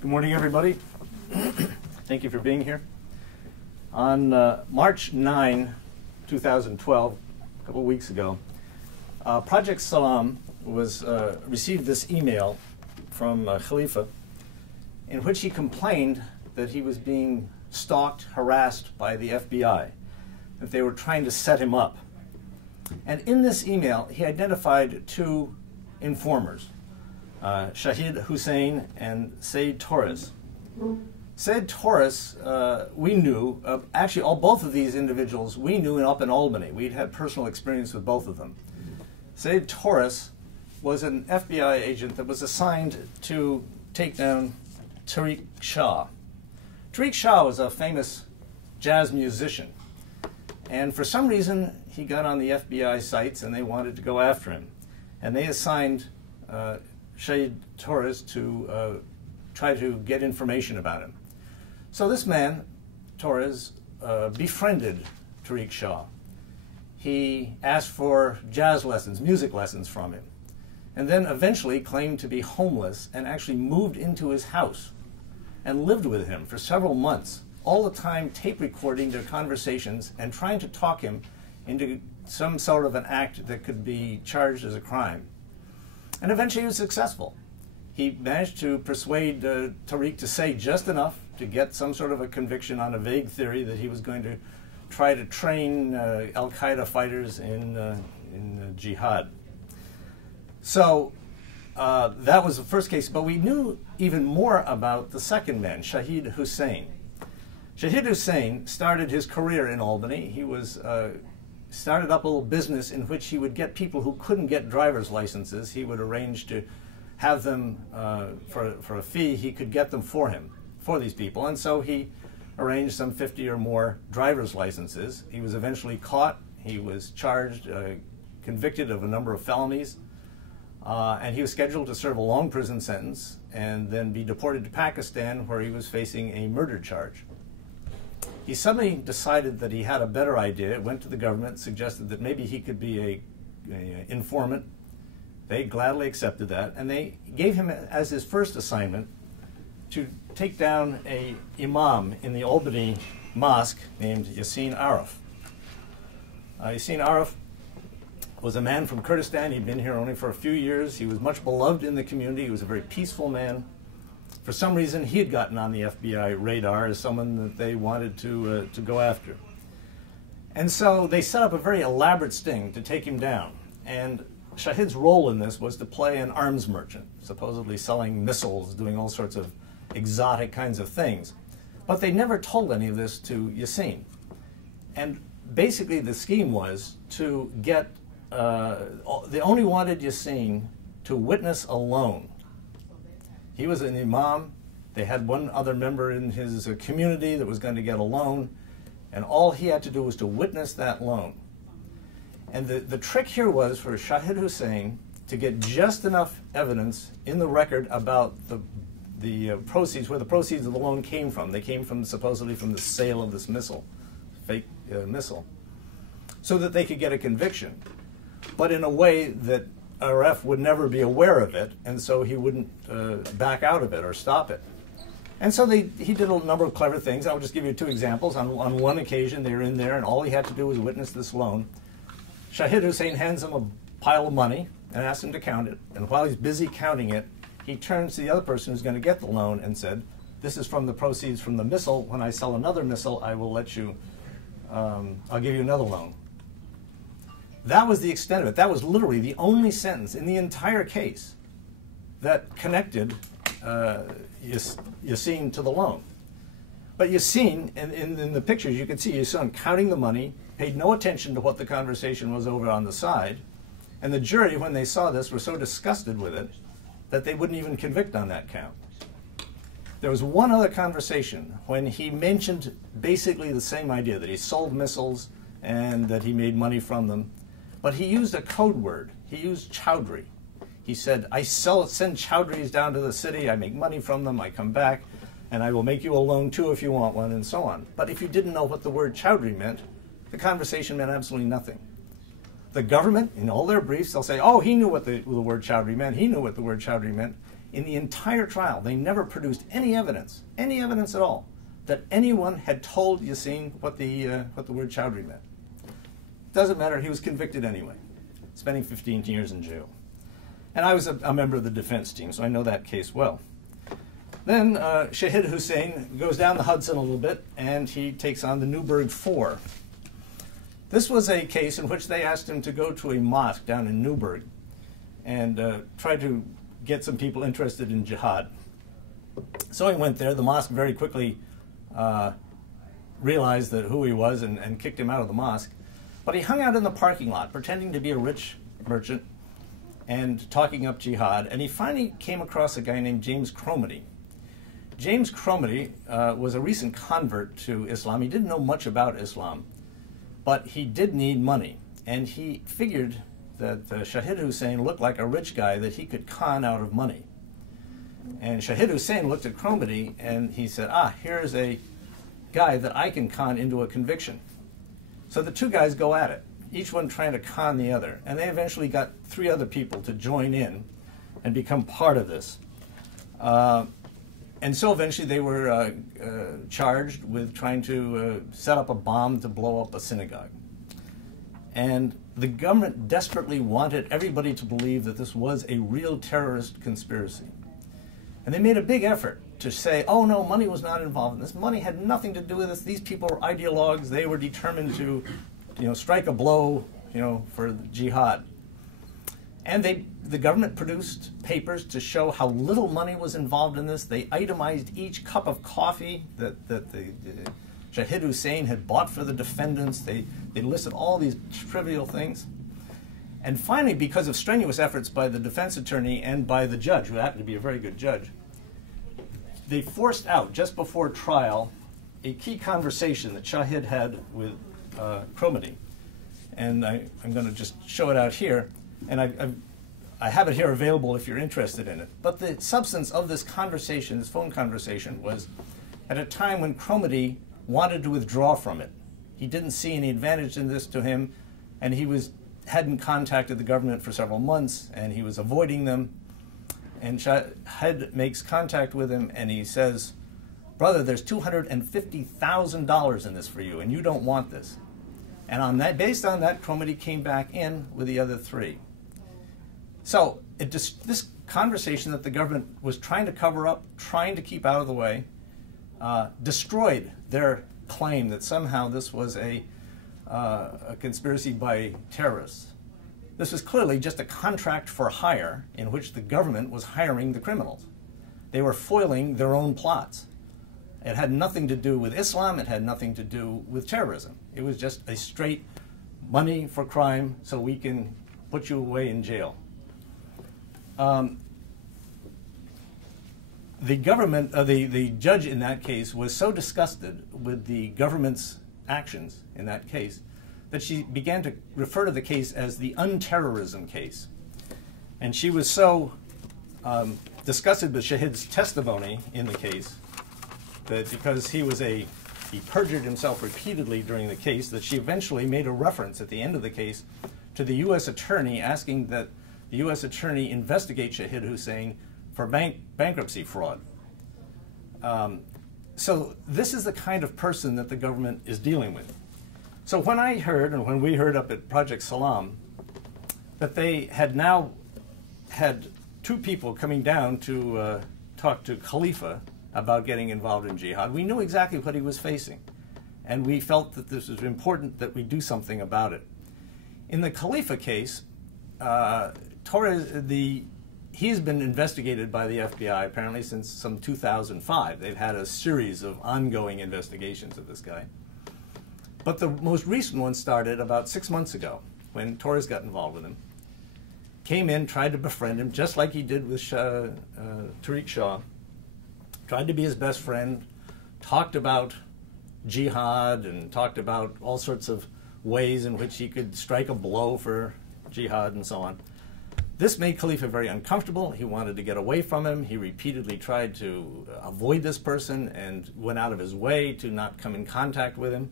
Good morning, everybody. Thank you for being here. On March 9, 2012, a couple of weeks ago, Project Salam received this email from Kalifah in which he complained that he was being stalked, harassed by the FBI, that they were trying to set him up. And in this email, he identified two informers, Shahid Hussein and Torres. Torres, we knew, actually both of these individuals we knew up in Albany. We'd had personal experience with both of them. Torres was an FBI agent that was assigned to take down Tariq Shah. Tariq Shah was a famous jazz musician, and for some reason he got on the FBI sites and they wanted to go after him. And they assigned Shahid Torres to try to get information about him. So this man, Torres, befriended Tariq Shah. He asked for jazz lessons, music lessons from him, and then eventually claimed to be homeless and actually moved into his house and lived with him for several months, all the time tape recording their conversations and trying to talk him into some sort of an act that could be charged as a crime. And eventually he was successful. He managed to persuade Tariq to say just enough to get some sort of a conviction on a vague theory that he was going to try to train Al-Qaeda fighters in jihad. So that was the first case, but we knew even more about the second man, Shahid Hussein. Shahid Hussein started his career in Albany. He started up a little business in which he would get people who couldn't get driver's licenses. He would arrange to have them, for a fee, he could get them for him, for these people. And so he arranged some 50 or more driver's licenses. He was eventually caught. He was charged, convicted of a number of felonies, and he was scheduled to serve a long prison sentence and then be deported to Pakistan, where he was facing a murder charge. He suddenly decided that he had a better idea, went to the government, suggested that maybe he could be an informant. They gladly accepted that, and they gave him as his first assignment to take down an imam in the Albany mosque named Yassin Arif. Yassin Arif was a man from Kurdistan. He'd been here only for a few years. He was much beloved in the community. He was a very peaceful man. For some reason, he had gotten on the FBI radar as someone that they wanted to go after. And so they set up a very elaborate sting to take him down. And Shahid's role in this was to play an arms merchant, supposedly selling missiles, doing all sorts of exotic kinds of things. But they never told any of this to Yassin. And basically the scheme was to get, they only wanted Yassin to witness alone. He was an imam. They had one other member in his community that was going to get a loan, and all he had to do was to witness that loan. And the trick here was for Shahid Hussein to get just enough evidence in the record about the proceeds, where the proceeds of the loan came from. They came from supposedly from the sale of this missile, fake missile, so that they could get a conviction, but in a way that RF would never be aware of it, and so he wouldn't back out of it or stop it. And so he did a number of clever things. I'll just give you two examples. On one occasion, they were in there, and all he had to do was witness this loan. Shahid Hussein hands him a pile of money and asks him to count it. And while he's busy counting it, he turns to the other person who's going to get the loan and said, "This is from the proceeds from the missile. When I sell another missile, I will let you, I'll give you another loan." That was the extent of it. That was literally the only sentence in the entire case that connected Yassin to the loan. But Yassin, in the pictures, you can see Yassin counting the money, paid no attention to what the conversation was over on the side, and the jury, when they saw this, were so disgusted with it that they wouldn't even convict on that count. There was one other conversation when he mentioned basically the same idea, that he sold missiles and that he made money from them. But he used a code word. He used chowdhury. He said, "I send chowdhuries down to the city, I make money from them, I come back, and I will make you a loan too if you want one," and so on. But if you didn't know what the word chowdhury meant, the conversation meant absolutely nothing. The government, in all their briefs, they'll say, "Oh, he knew what the word chowdhury meant, he knew what the word chowdhury meant." In the entire trial, they never produced any evidence at all, that anyone had told Yassin what the word Chowdhury meant. Doesn't matter, he was convicted anyway, spending 15 years in jail. And I was a member of the defense team, so I know that case well. Then Shahid Hussein goes down the Hudson a little bit, and he takes on the Newburgh 4. This was a case in which they asked him to go to a mosque down in Newburgh and try to get some people interested in jihad. So he went there. The mosque very quickly realized that who he was and kicked him out of the mosque. But he hung out in the parking lot, pretending to be a rich merchant and talking up jihad. And he finally came across a guy named James Cromedy. James Cromedy was a recent convert to Islam. He didn't know much about Islam, but he did need money. And he figured that Shahid Hussein looked like a rich guy that he could con out of money. And Shahid Hussein looked at Cromedy and he said, here's a guy that I can con into a conviction. So the two guys go at it, each one trying to con the other. And they eventually got 3 other people to join in and become part of this. And so eventually they were charged with trying to set up a bomb to blow up a synagogue. And the government desperately wanted everybody to believe that this was a real terrorist conspiracy. And they made a big effort to say, oh no, money was not involved in this. Money had nothing to do with this. These people were ideologues. They were determined to, strike a blow, for jihad. And the government produced papers to show how little money was involved in this. They itemized each cup of coffee that the Shahid Hussein had bought for the defendants. They listed all these trivial things. And finally, because of strenuous efforts by the defense attorney and by the judge, who happened to be a very good judge, they forced out, just before trial, a key conversation that Shahid had with Cromedy. And I'm going to just show it out here. And I have it here available if you're interested in it. But the substance of this conversation, this phone conversation, was at a time when Cromedy wanted to withdraw from it. He didn't see any advantage in this to him, and he hadn't contacted the government for several months, and he was avoiding them. And Shahid makes contact with him, and he says, brother, there's $250,000 in this for you, and you don't want this. And based on that, Cromedy came back in with the other 3. So this conversation that the government was trying to cover up, trying to keep out of the way, destroyed their claim that somehow this was a conspiracy by terrorists. This was clearly just a contract for hire in which the government was hiring the criminals. They were foiling their own plots. It had nothing to do with Islam. It had nothing to do with terrorism. It was just a straight money for crime so we can put you away in jail. The government, the judge in that case was so disgusted with the government's actions in that case that she began to refer to the case as the unterrorism case. And she was so disgusted with Shahid's testimony in the case that because he perjured himself repeatedly during the case, that she eventually made a reference at the end of the case to the U.S. attorney, asking that the U.S. attorney investigate Shahid Hussein for bankruptcy fraud. So this is the kind of person that the government is dealing with. So when I heard, and when we heard up at Project Salam, that they had now had 2 people coming down to talk to Kalifah about getting involved in jihad, we knew exactly what he was facing. And we felt that this was important that we do something about it. In the Kalifah case, Torres, he's been investigated by the FBI apparently since some 2005. They've had a series of ongoing investigations of this guy. But the most recent one started about 6 months ago when Torres got involved with him. Came in, tried to befriend him, just like he did with Tariq Shah. Tried to be his best friend, talked about jihad and talked about all sorts of ways in which he could strike a blow for jihad and so on. This made Kalifah very uncomfortable. He wanted to get away from him. He repeatedly tried to avoid this person and went out of his way to not come in contact with him.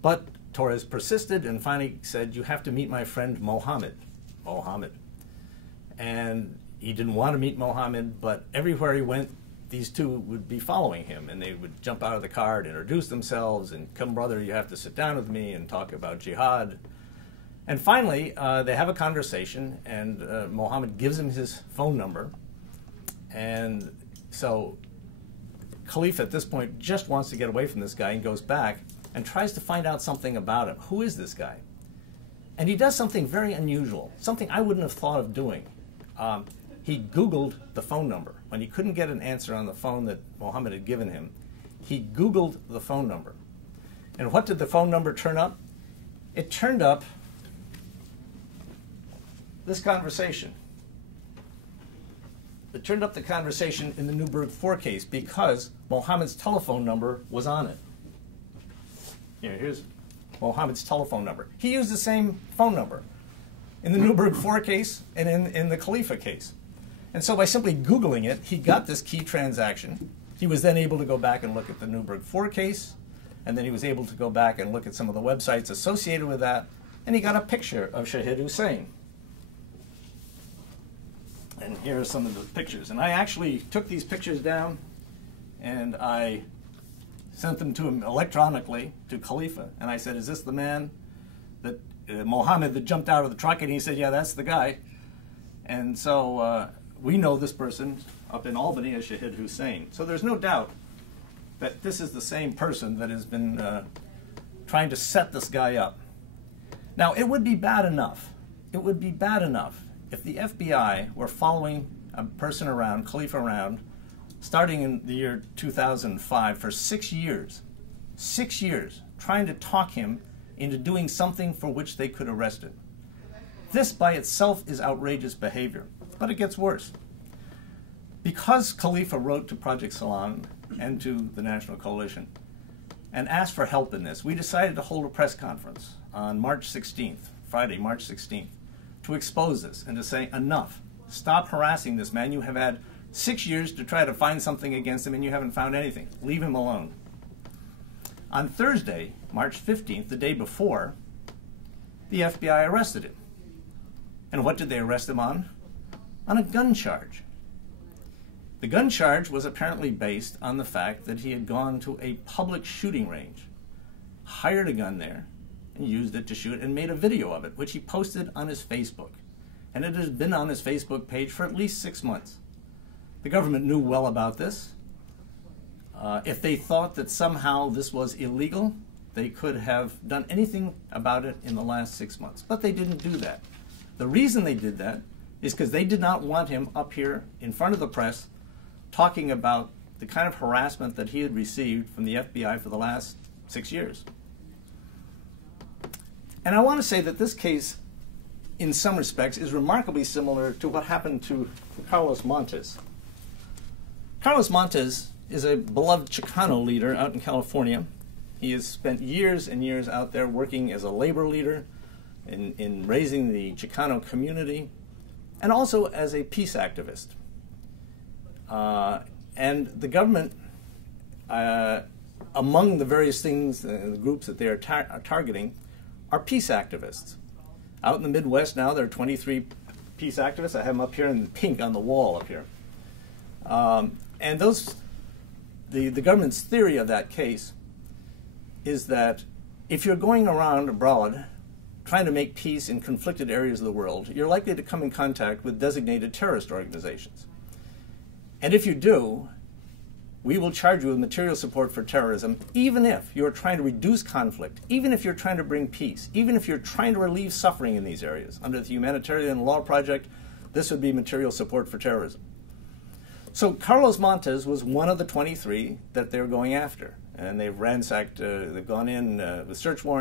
But Torres persisted and finally said, you have to meet my friend Mohammed. And he didn't want to meet Mohammed, but everywhere he went, these two would be following him, and they would jump out of the car and introduce themselves and, come brother, you have to sit down with me, and talk about jihad. And finally, they have a conversation, and Mohammed gives him his phone number. And so Kalifah at this point just wants to get away from this guy and goes back and tries to find out something about him. Who is this guy? And he does something very unusual, something I wouldn't have thought of doing. He Googled the phone number. When he couldn't get an answer on the phone that Mohammed had given him, he Googled the phone number. And what did the phone number turn up? It turned up this conversation. It turned up the conversation in the Newburgh 4 case because Mohammed's telephone number was on it. Here's Mohammed's telephone number. He used the same phone number in the Newburgh 4 case and in the Kalifah case. And so by simply Googling it, he got this key transaction. He was then able to go back and look at the Newburgh 4 case, and then he was able to go back and look at some of the websites associated with that, and he got a picture of Shahid Hussein. And here are some of the pictures. And I actually took these pictures down, and I sent them to him electronically, to Kalifah, and I said, is this the man that, Mohammed, that jumped out of the truck? And he said, yeah, that's the guy. And so we know this person up in Albany as Shahid Hussein. So there's no doubt that this is the same person that has been trying to set this guy up. Now, it would be bad enough. It would be bad enough if the FBI were following a person around, Kalifah around, starting in the year 2005 for 6 years. 6 years, trying to talk him into doing something for which they could arrest him. This by itself is outrageous behavior, but it gets worse. Because Kalifah wrote to Project Salam and to the National Coalition and asked for help in this, we decided to hold a press conference on March 16th, Friday, March 16th, to expose this and to say, enough, stop harassing this man. You have had 6 years to try to find something against him and you haven't found anything. Leave him alone. On Thursday, March 15th, the day before, the FBI arrested him. And what did they arrest him on? On a gun charge. The gun charge was apparently based on the fact that he had gone to a public shooting range, hired a gun there, and used it to shoot, and made a video of it, which he posted on his Facebook. And it has been on his Facebook page for at least 6 months. The government knew well about this. If they thought that somehow this was illegal, they could have done anything about it in the last 6 months. But they didn't do that. The reason they did that is because they did not want him up here in front of the press talking about the kind of harassment that he had received from the FBI for the last 6 years. And I want to say that this case, in some respects, is remarkably similar to what happened to Carlos Montes. Carlos Montes is a beloved Chicano leader out in California. He has spent years and years out there working as a labor leader in raising the Chicano community, and also as a peace activist. And the government, among the various things, the groups that they are targeting, are peace activists. Out in the Midwest now, there are 23 peace activists. I have them up here in pink on the wall up here. And those, the government's theory of that case is that if you're going around abroad trying to make peace in conflicted areas of the world, you're likely to come in contact with designated terrorist organizations. And if you do, we will charge you with material support for terrorism, even if you're trying to reduce conflict, even if you're trying to bring peace, even if you're trying to relieve suffering in these areas. Under the Humanitarian Law Project, this would be material support for terrorism. So Carlos Montes was one of the 23 that they were going after. And they've ransacked, they've gone in with search warrants.